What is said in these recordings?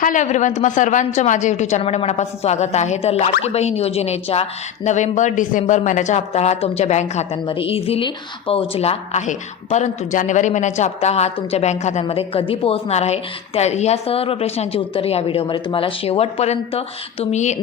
Hello everyone, तुम्हा सर्वांचं माझ्या यूट्यूब चॅनलमध्ये मनापासून स्वागत आहे. तर लाडकी बहीण योजनेच्या नोव्हेंबर डिसेंबर महिन्याचा हप्ता हा तुमच्या बँक खात्यांमध्ये इझिली पोहोचला आहे. परंतु जानेवारी महिन्याचा हप्ता हा तुमच्या बँक खात्यांमध्ये कधी पोहोचणार आहे, ह्या सर्व प्रश्नांची उत्तर या व्हिडिओमध्ये तुम्हाला शेवटपर्यंत तुम्ही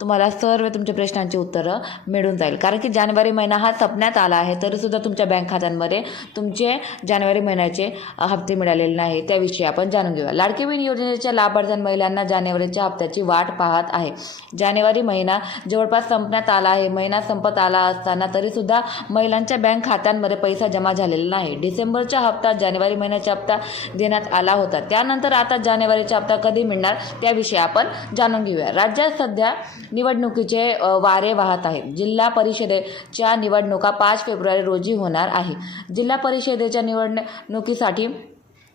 तुम्हाला सर्व तुमच्या प्रश्नांची उत्तरं मिळून जाईल. कारण की जानेवारी महिना हा संपण्यात आला आहे, तरीसुद्धा तुमच्या बँक खात्यांमध्ये तुमचे जानेवारी महिन्याचे हप्ते मिळालेले नाही. त्याविषयी आपण जाणून घेऊया. लाडकी बहीण योजनेच्या लाभार्थी महिलांना जानेवारीच्या हप्त्याची वाट पाहत आहे. जानेवारी महिना जवळपास संपण्यात आला आहे. महिना संपत आला असताना तरीसुद्धा महिलांच्या बँक खात्यांमध्ये पैसा जमा झालेला नाही. डिसेंबरचा हप्ता जानेवारी महिन्याचा हप्ता देण्यात आला होता. त्यानंतर आता जानेवारीचा हप्ता कधी मिळणार त्याविषयी आपण जाणून घेऊया. राज्यात सध्या निवडणुकीचे वारे वाहत आहेत. जिल्हा परिषदेच्या निवडणुका 5 फेब्रुवारी रोजी होणार आहे. जिल्हा परिषदेच्या निवडणुकीसाठी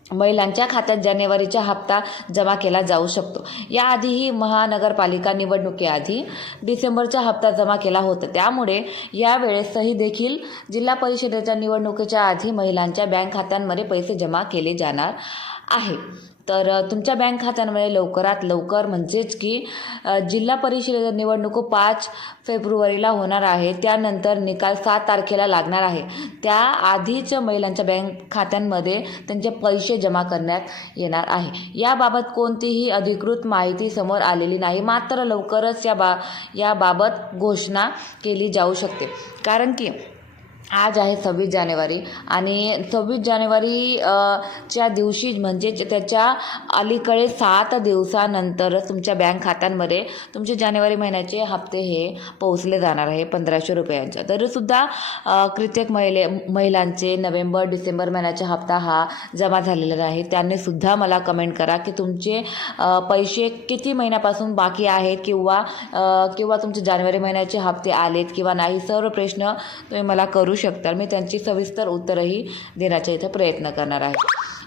महिलांच्या खात्यात जानेवारीचा हप्ता जमा केला जाऊ शकतो. याआधीही महानगरपालिका निवडणुकीआधी डिसेंबरचा हप्ता जमा केला होता. त्यामुळे यावेळेसही देखील जिल्हा परिषदेच्या निवडणुकीच्या आधी महिलांच्या बँक खात्यांमध्ये पैसे जमा केले जाणार आहे. तर तुमच्या बँक खात्यांमध्ये लवकरात लवकर म्हणजेच की जिल्हा परिषदेच्या निवडणूक 5 फेब्रुवारीला होणार आहे. त्यानंतर निकाल 7 तारखेला लागणार आहे. त्याआधीच महिलांच्या बँक खात्यांमध्ये त्यांचे पैसे जमा करण्यात येणार आहे. याबाबत कोणतीही अधिकृत माहिती समोर आलेली नाही. मात्र लवकरच याबाबत घोषणा केली जाऊ शकते. कारण की आज आहे 26 जानेवारी आणि 26 जानेवारी च्या दिवशी म्हणजेच त्याच्या अलीकडे 7 दिवसानंतरच तुमच्या बँक खात्यांमध्ये तुमचे जानेवारी हप्ते हे पोहोचले जाणार आहे 1500 रुपयांचा. तरीसुद्धा कित्येक महिलांचे नोव्हेंबर डिसेंबर महिन्याचा हप्ता हा जमा झालेला नाही. त्यांनीसुद्धा मला कमेंट करा की तुमचे पैसे किती महिन्यापासून बाकी आहेत किंवा तुमचे जानेवारी महिन्याचे हप्ते आलेत किंवा नाही. सर्व प्रश्न तुम्ही मला करू शकता. मी त्यांची सविस्तर उत्तरही देण्याचा इथे प्रयत्न करणार आहे.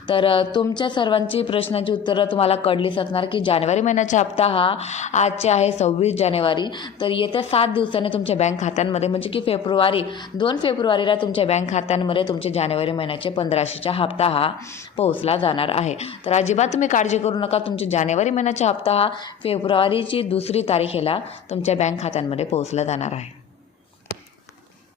तर तुमच्या सर्वांची प्रश्नांची उत्तरं तुम्हाला कळलीच असणार की जानेवारी महिन्याचा हप्ता हा आजचे आहे 26 जानेवारी. तर येत्या 7 दिवसांनी तुमच्या बँक खात्यांमध्ये म्हणजे की 2 फेब्रुवारीला तुमच्या बँक खात्यांमध्ये तुमचे जानेवारी महिन्याचे 1500चा हप्ता हा पोहोचला जाणार आहे. तर अजिबात तुम्ही काळजी करू नका. तुमचे जानेवारी महिन्याचा हप्ता हा फेब्रुवारीची 2 तारखेला तुमच्या बँक खात्यांमध्ये पोहोचला जाणार आहे.